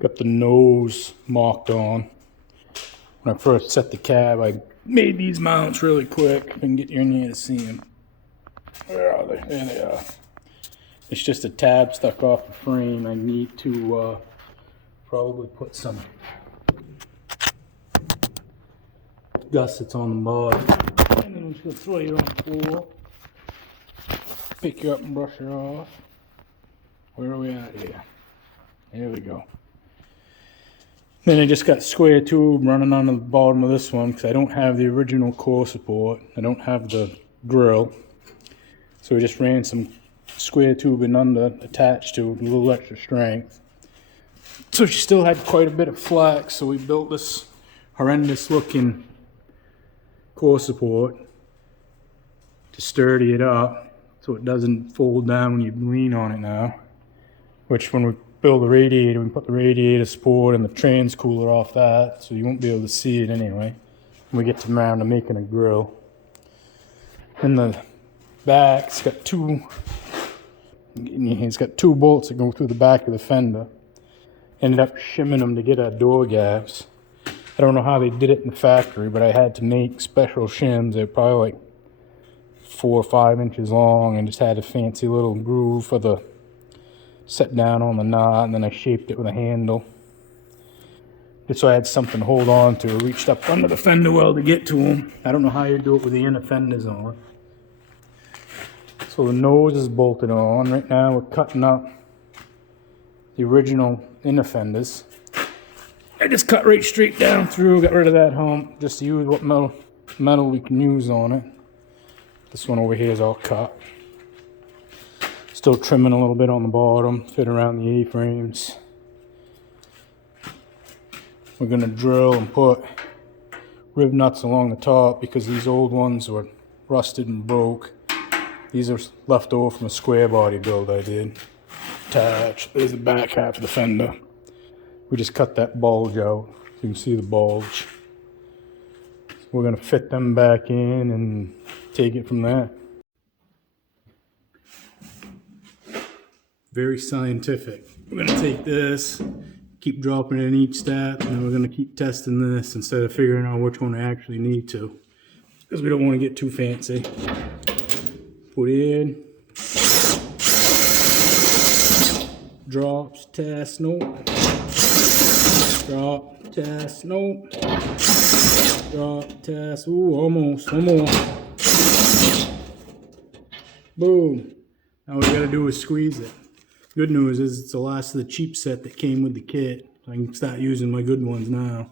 Got the nose marked on. When I first set the cab, I made these mounts really quick. I can get you in here to see them. Where are they? There they are. It's just a tab stuck off the frame. I need to probably put some gussets on the bottom. And then I'm just going to throw you on the floor. Pick you up and brush it off. Where are we at here? There we go. Then I just got square tube running on the bottom of this one because I don't have the original core support. I don't have the grill. So we just ran some square tubing under attached to a little extra strength. So she still had quite a bit of flex, so we built this horrendous looking core support to sturdy it up so it doesn't fold down when you lean on it now. Which when we build the radiator, we put the radiator support and the trans cooler off that, so you won't be able to see it anyway when we get around to making a grill. And the back's got it's got two bolts that go through the back of the fender. Ended up shimming them to get our door gaps. I don't know how they did it in the factory, but I had to make special shims. They're probably like 4 or 5 inches long, and just had a fancy little groove for the set down on the knot, and then I shaped it with a handle. Just so I had something to hold on to. I reached up under the fender well to get to them. I don't know how you do it with the inner fenders on. So the nose is bolted on. Right now we're cutting up the original inner fenders. I just cut right straight down through, got rid of that hump, just to use what metal we can use on it. This one over here is all cut. Still trimming a little bit on the bottom, fit around the A-frames. We're going to drill and put rib nuts along the top because these old ones were rusted and broke. These are left over from a square body build I did. Attached. There's the back half of the fender. We just cut that bulge out. You can see the bulge. We're going to fit them back in and take it from there. Very scientific. We're going to take this, keep dropping it in each step, and then we're going to keep testing this instead of figuring out which one I actually need to. Because we don't want to get too fancy. Put in. Drops, test, nope. Drop, test, nope. Drop, test, ooh, almost, one more. Boom. Now what we gotta do is squeeze it. Good news is it's the last of the cheap set that came with the kit. So I can start using my good ones now.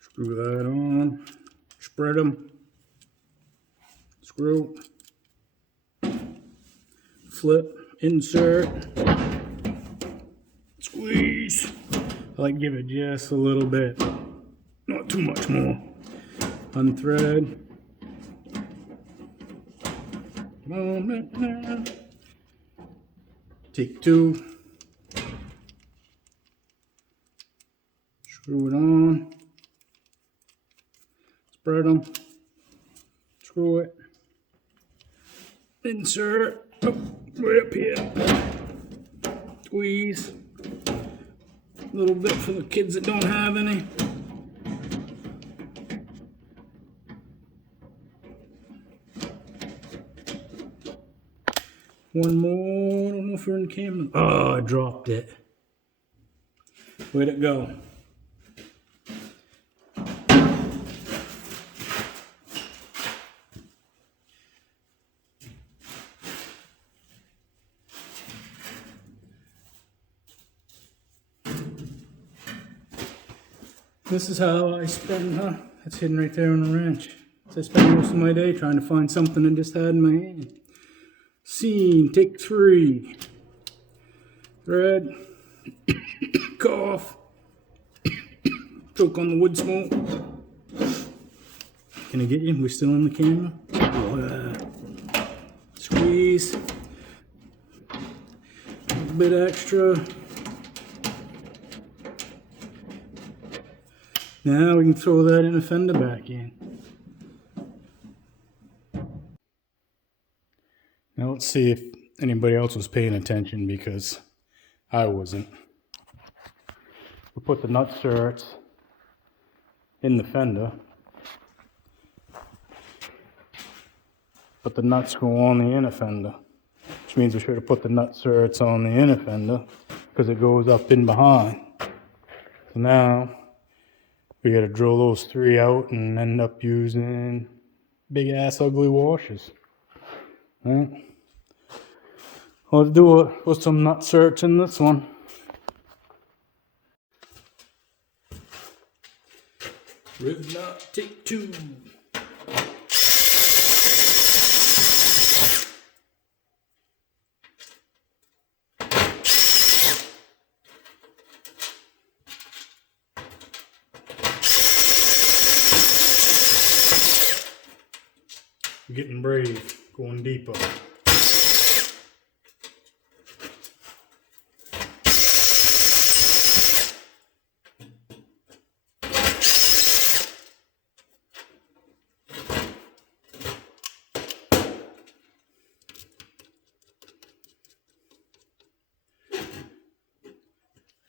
Screw that on, spread them, screw, flip, insert, squeeze. I like to give it just a little bit, not too much more. Unthread. Come on, take 2, screw it on. Spread them, screw it, insert, oh, right up here, squeeze, a little bit for the kids that don't have any. One more, I don't know if you're in the camera. Oh, I dropped it. Where'd it go? This is how I spend, that's hidden right there on the wrench. So I spend most of my day trying to find something I just had in my hand. Scene, take 3. Thread, cough, choke on the wood smoke. Can I get you? We're still in the camera. Squeeze, a bit extra. Now we can throw that in a fender back in. Now let's see if anybody else was paying attention, because I wasn't. We put the nut certs in the fender, but the nuts go on the inner fender, which means we should have put the nut certs on the inner fender because it goes up in behind. So now we got to drill those 3 out and end up using big ass ugly washers. Right? Let's do it. Put some nut certs in this one. Riv nut, take 2. Getting brave, going deeper.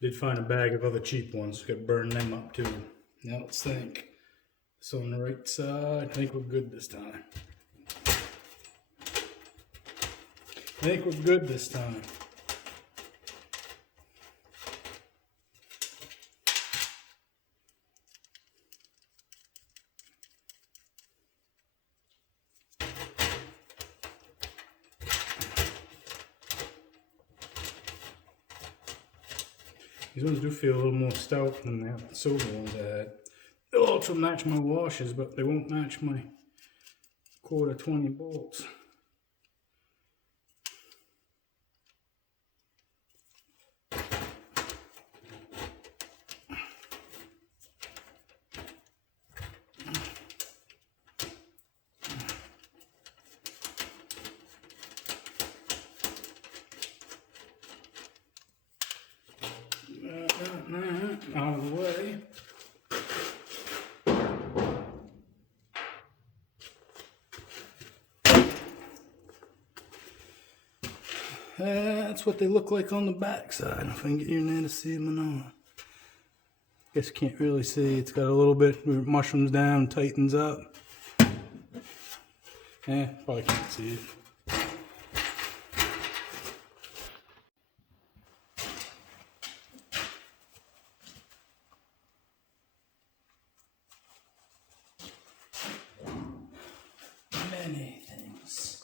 Did find a bag of other cheap ones, could burn them up too. Now let's think. So on the right side, I think we're good this time. I think we're good this time. These ones do feel a little more stout than the silver ones I had. They'll also match my washers, but they won't match my 1/4-20 bolts. Out of the way. That's what they look like on the back side. If I can get you in there to see them or not. Guess you can't really see. It's got a little bit where it mushrooms down, tightens up. Probably can't see it. Many things.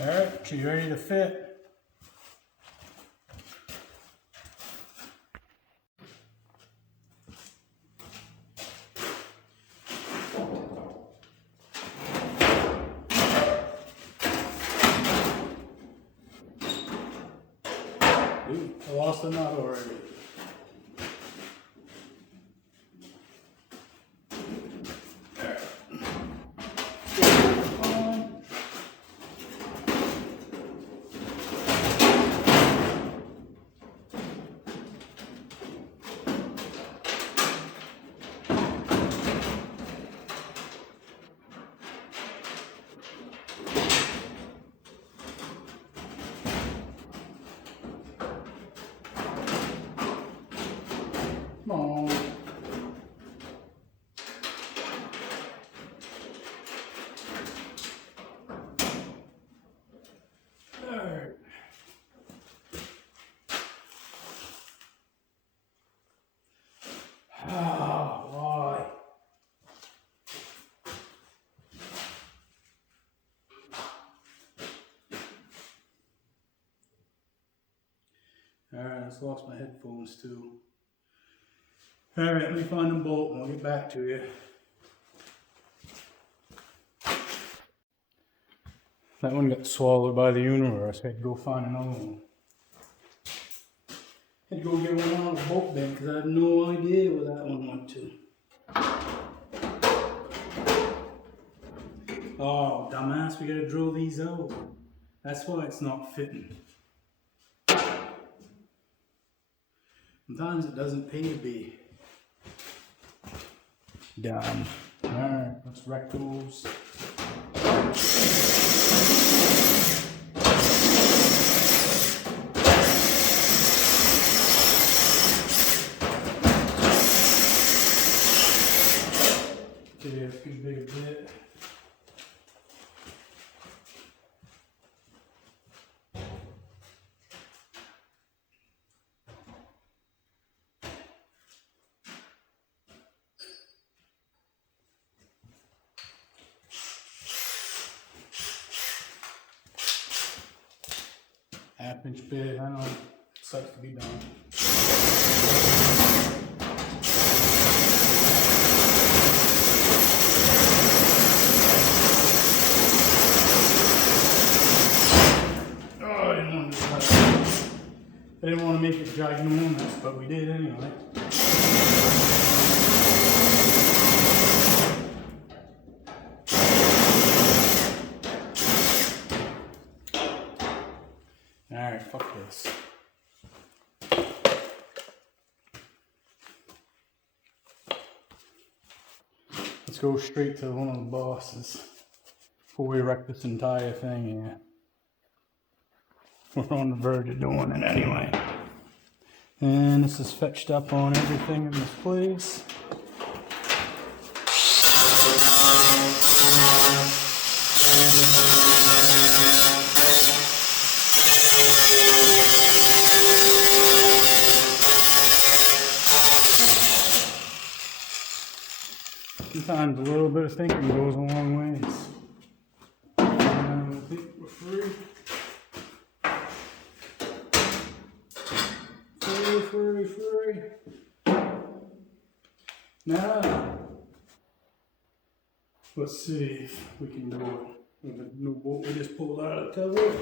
Alright, she's ready to fit. Ooh, I lost the nut already. Alright, I just lost my headphones too. Alright, let me find a bolt and I'll get back to you. That one got swallowed by the universe. I had to go find another one. I had to go get one out of the bolt bin because I have no idea where that one went to. Oh, dumbass, we gotta drill these out. That's why it's not fitting. Sometimes it doesn't pay to be dumb. Alright, let's wreck those. Okay, let's get a bigger bit. Half-inch bit, I know it sucks to be done. Oh, I didn't want to do that. I didn't want to make it ginormous, but we did anyway. Alright, fuck this. Let's go straight to one of the bosses before we wreck this entire thing here. We're on the verge of doing it anyway. And this is fetched up on everything in this place. Sometimes a little bit of thinking goes a long ways. I think we're free. Free. Now, let's see if we can do it with a new bolt we just pulled out of the cover.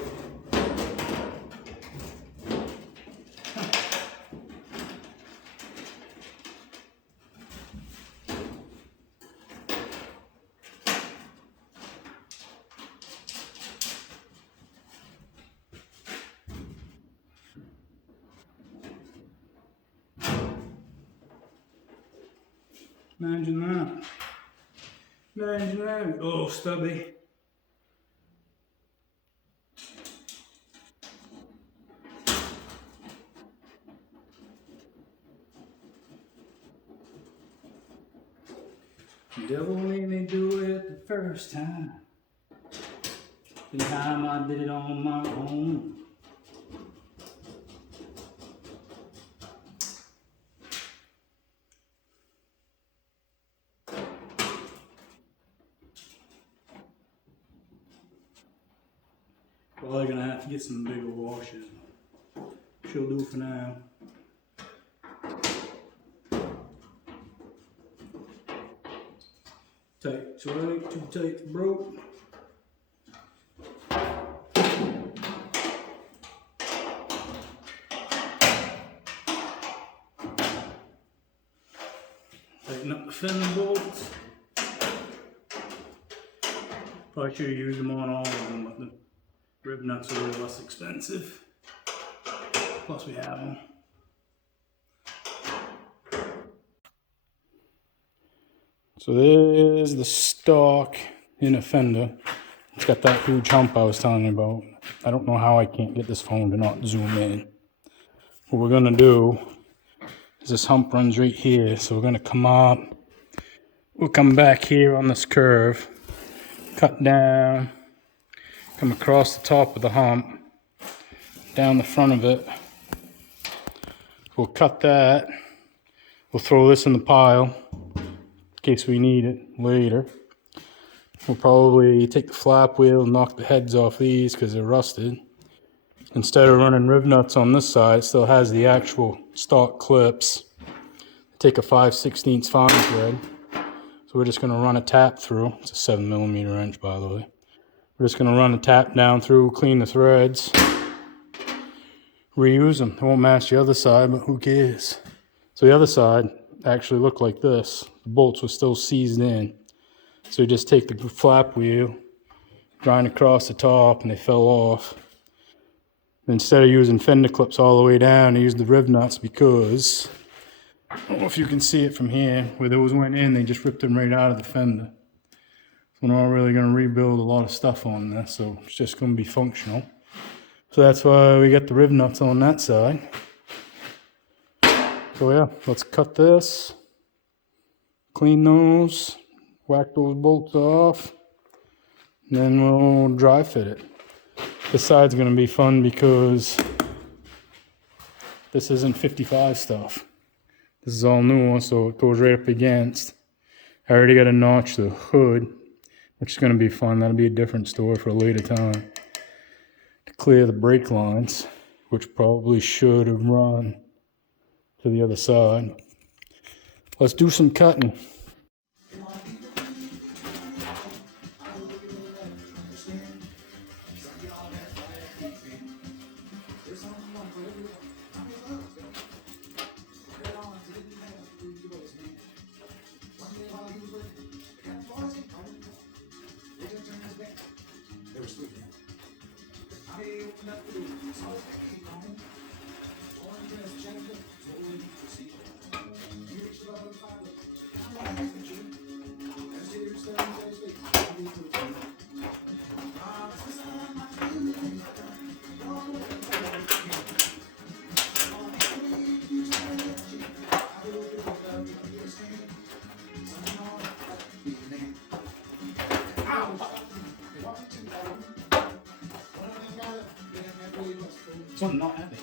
Imagine that. Imagine that. Oh, stubby. The devil made me do it the first time. The time I did it on my own. Probably gonna have to get some bigger washers. She'll do for now. Tight's right, too tight's broke. Tighten up the fender bolts. Probably should have used them on all of them, but the rib nuts are a little less expensive. Plus we have them. So there's the stock in a fender. It's got that huge hump I was telling you about. I don't know how I can't get this phone to not zoom in. What we're gonna do is this hump runs right here. So we're gonna come up. We'll come back here on this curve, cut down, come across the top of the hump, down the front of it. We'll cut that. We'll throw this in the pile in case we need it later. We'll probably take the flap wheel and knock the heads off these because they're rusted. Instead of running riv nuts on this side, it still has the actual stock clips. Take a 5/16 fine thread. So we're just going to run a tap through. It's a 7mm wrench, by the way. We're just going to run a tap down through, clean the threads, reuse them. It won't match the other side, but who cares? So the other side actually looked like this. The bolts were still seized in. So you just take the flap wheel, grind across the top, and they fell off. Instead of using fender clips all the way down, I used the riv nuts because, I don't know if you can see it from here, where those went in, they just ripped them right out of the fender. So we're not really going to rebuild a lot of stuff on this, so it's just going to be functional. So that's why we got the riv nuts on that side. So yeah, let's cut this, clean those, whack those bolts off, and then we'll dry fit it. This side's going to be fun because this isn't 55 stuff. This is all new, so it goes right up against. I already got to notch the hood, which is going to be fun. That'll be a different story for a later time. To clear the brake lines, which probably should have run to the other side. Let's do some cutting. So not happy.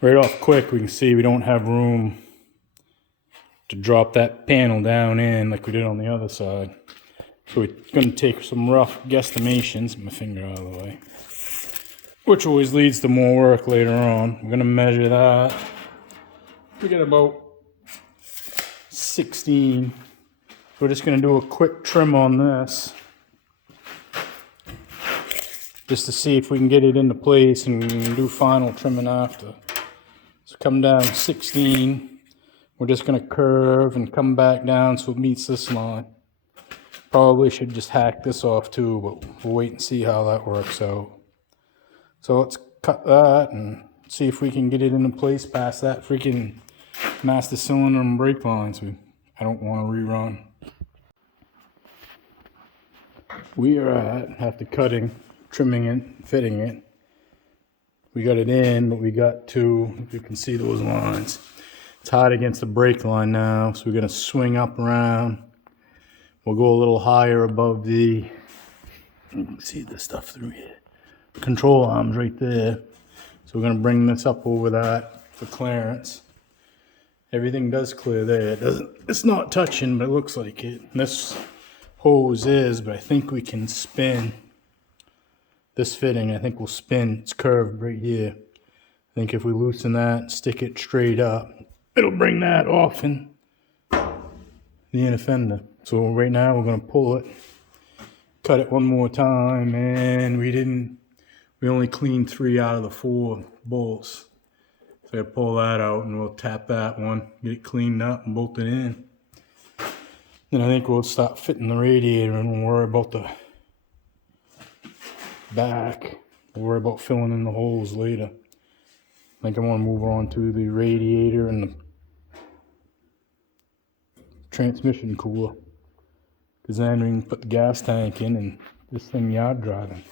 Right off quick, we can see we don't have room to drop that panel down in like we did on the other side. So we're going to take some rough guesstimations, my finger out of the way, which always leads to more work later on. We're going to measure that. We get about 16 we're just gonna do a quick trim on this, just to see if we can get it into place and do final trimming after. So come down 16. We're just gonna curve and come back down so it meets this line. Probably should just hack this off too, but we'll wait and see how that works out. So let's cut that and see if we can get it into place past that freaking master cylinder and brake lines. I don't want to rerun. We are at, after cutting, trimming it, fitting it. We got it in, but we got to, if you can see those lines, it's hot against the brake line now, so we're going to swing up around. We'll go a little higher above the, you can see the stuff through here, control arms right there. So we're going to bring this up over that for clearance. Everything does clear there. It's not touching, but it looks like it. And this hose is, but I think we can spin this fitting. I think we'll spin. It's curved right here. I think if we loosen that, stick it straight up, it'll bring that off in the inner fender. So right now we're going to pull it, cut it one more time, and we only cleaned 3 out of the 4 bolts. So I pull that out and we'll tap that one, get it cleaned up and bolt it in. Then I think we'll start fitting the radiator and we'll worry about the back. We'll worry about filling in the holes later. I think I want to move on to the radiator and the transmission cooler. Because then we can put the gas tank in and this thing yard driving.